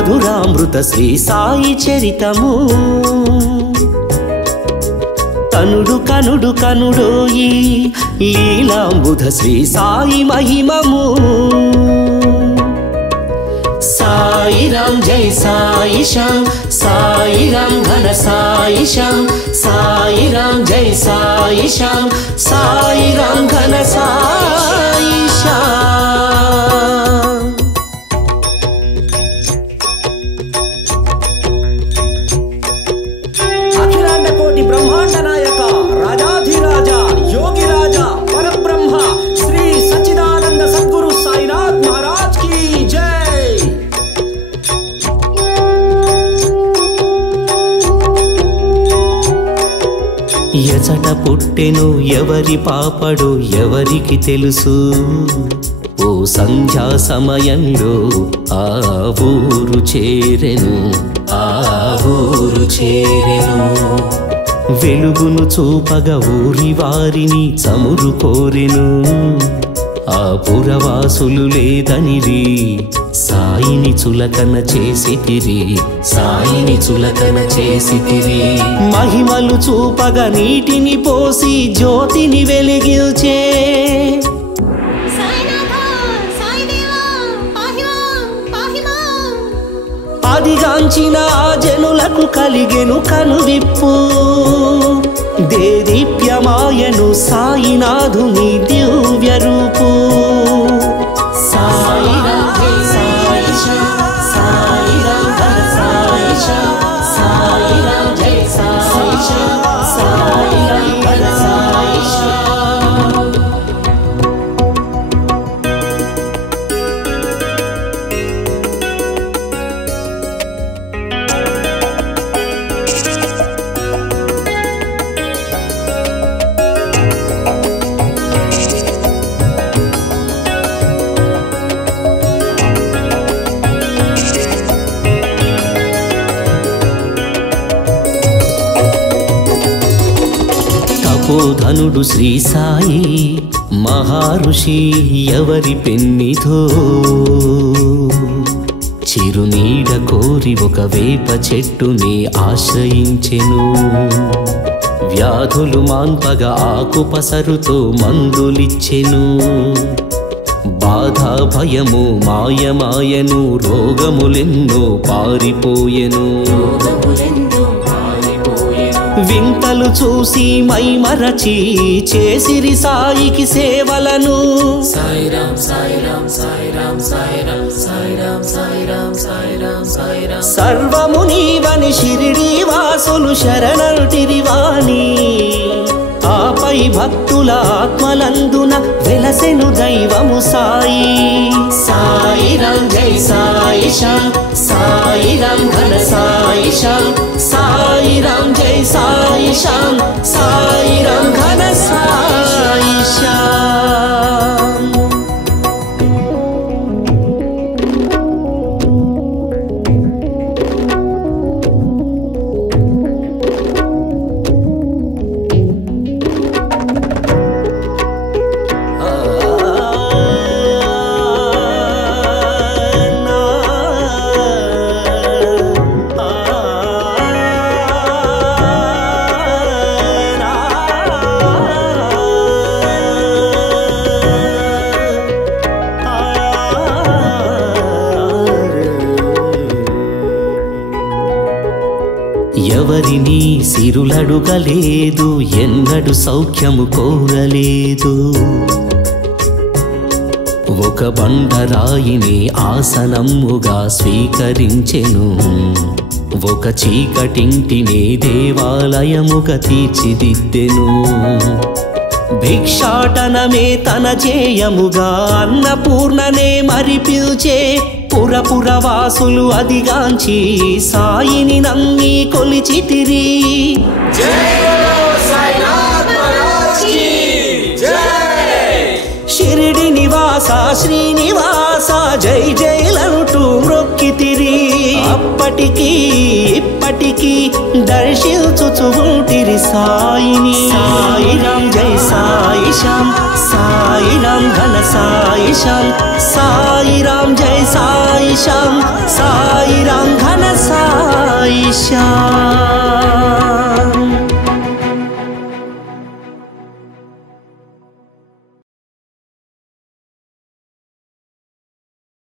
మధురామృత శ్రీ సాయి చరితము కనుడు కనుడు కనుడోయి లీలాంబుధ శ్రీ సాయి మహిమము సాయి రామ్ జై సాయి శ్యామ్ సాయి రామ్ ఘన సాయి శ్యామ్ సాయి రామ్ జై సాయి శ్యామ్ సాయి రామ్ ఘన సాయి శ్యామ్ అఖిలాండ కోటి బ్రహ్మాండ నాయక రాజాధిరాజ యోగి రాజా పరబ్రహ్మ శ్రీ సచ్చిదానంద సద్గురు సాయినాథ్ మహారాజ్ కి జై. ఎచట పుట్టెను ఎవరి పాపడు ఎవరికి తెలుసు ఓ సంధ్యా సమయంలో ఆ ఊరు చేరెను వెలుగును చూపగా ఊరి వారిని చమురు కోరెను ఆ పురవాసులు లేదనిరి సాయిని చులకన చేసితిరి మహిమలు చూపగా నీటిని పోసి జ్యోతిని వెలిగిల్చే అదిగాంచిన జనులకు కలిగెను కనువిప్పు దేదీప్యమాయను సాయినాథుని దివ్య రూపు సాయి రామ్ జై సాయి శ్యామ్ సాయి రామ్ ఘన సాయి శ్యామ్ సాయి రామ్ జై సాయి శ్యామ్ సాయి రామ్ ఘన సాయి శ్యామ్. ధనుడు శ్రీ సాయి మహారుషి ఎవరి పెన్నిధో చిరునీడ కోరి ఒక వేప చెట్టుని ఆశ్రయించెను వ్యాధులు మాన్పగా ఆకు పసరుతో మందులిచ్చెను బాధ భయము మాయమాయను రోగములెన్నో పారిపోయెను వింతలు చూసి మైమరచి చేసిరి సాయికి సేవలను సర్వము నీవని షిరిడి వాసులు శరణుటిరివాణి ఆపై భక్తుల ఆత్మలందున వెలసెను దైవము సాయి సాయి రామ్ జై సాయి శ్యామ్ సాయి రామ్ ఘన సాయి శ్యామ్ సాయి రామ్ జై సాయి శ్యామ్ సాయి రామ్ ఘన సాయి శ్యామ్. ఎవరిని సిరులడుగలేదు ఎన్నడు సౌఖ్యము కోరలేదు ఒక బండరాయిని ఆసనముగా స్వీకరించెను ఒక చీకటింటిని దేవాలయముగా తీర్చిదిద్దెను భిక్షాటనమే తన జేయముగా అన్నపూర్ణనే మరి పిల్చే పురపురవాసులు అదిగాంచి సాయిని నమ్మి కొలిచితిరి షిరిడి నివాస శ్రీనివాస జై జైలంటూ మ్రొక్కితిరి అప్పటికి ఇప్పటికి దర్శించుచు ఉంటిరి సాయిని. సాయిరాం జై సాయి శ్యామ్, సాయిరాం ఘన సాయి శ్యామ్, సాయిరాం జై సాయి శ్యామ్, సాయిరాం ఘన సాయి శ్యామ్.